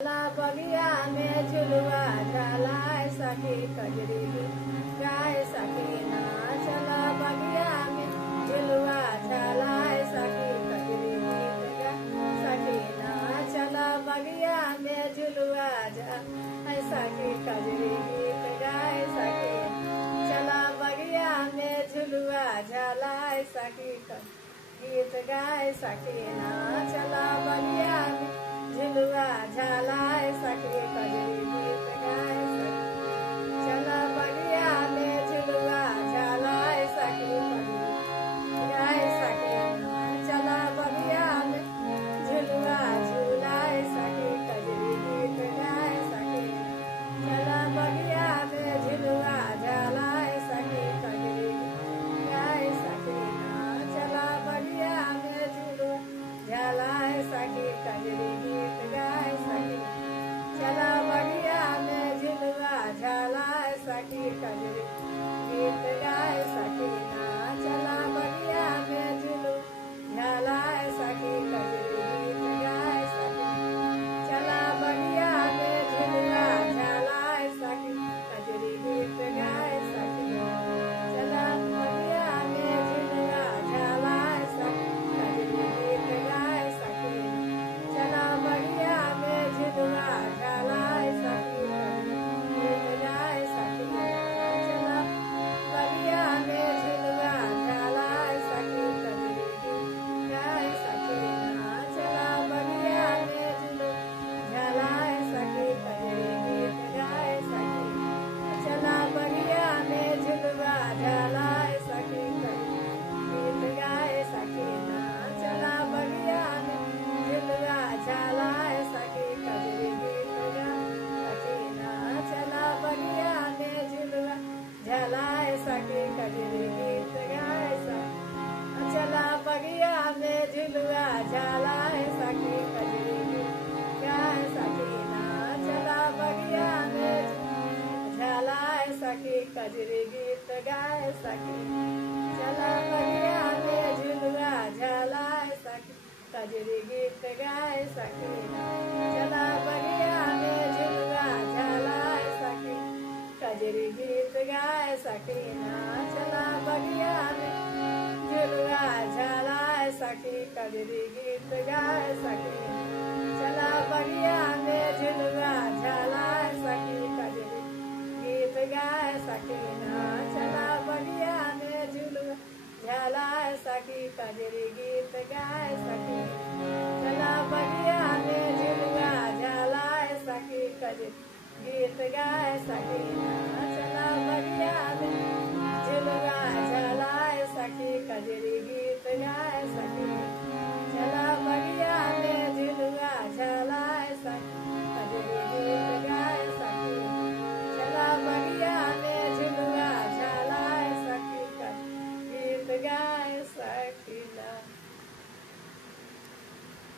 चला बगिया में झुलवा झालाय सखी कजरी गाय सखीना। चला बगिया में झुलवा झालाय सखी कजरी सखीना। चला बगिया में झुलवा झालाय सखी कजरी गीत गाय सखी। चला बगिया में झुलवा झालाय सखी गीत गाय सखीना। चला बगिया में झुलवा झालाय सखी कजरी गीत गाय सखी। चला बगिया में झुलवा झालाय सखी कजरी गाय सखीना। चला बगिया में झुलवा झूलाय सखी कजरी गीत गाय सखी। चला बगिया में झुलवा झालाय सखी कजरी गाय सखीना। चला बगिया में झुलवा झालाय सखी कजरी गीत गाय सखी। चला बगिया में झुलवा झालाय सखी कजरी गीत गाय सखीना। चला बगिया में झुलवा झालाय सखी कजरी गीत गाय सखी। चला बगिया में झुलवा झालाय सखी कजरी गीत गाय सखी। चला बगिया में झुलवा झालाय सखी कजरी गीत गाय सखी। चला बगिया में झुलवा झालाय सखी गीत गाय सखी। चला बगिया में झुलवा झालाय सखी कजरी गीत गाय सखीना। चला बगिया में झुलवा झालाय सखी कजरी गीत गाय सखी। चला बगिया में झुलवा झालाय सखी गीत गाय सखीना। चला बगिया में झुलवा झालाय सखी कजरी गीत गाय सखीना। चला बगिया में झुलवा झालाय सखी कजरी गीत गाय सखी। चला बगिया में झुलवा झालाय सखी कजरी गीत गाय सखीना। चला बगिया में झालाय सखी कजरी गीत गाय सखी। चला बगिया में झुलवा झालाय सखी कजरी गीत गाय सखीना। चला बगिया में झुलवा झालाय सखी कजरी गीत गाय सखीना। चला बगिया में झुलवा झालाय सखी कजरी गीत गाय सखी। चला बगिया में झुलवा झालाय सखी कजरी गीत गाय सखीना। चला बगिया में झुलवा झालाय सखी कजरी गीत गाय सखी। चला बगिया में झुलवा झालाय सखी कजरी गीत गाय सखी।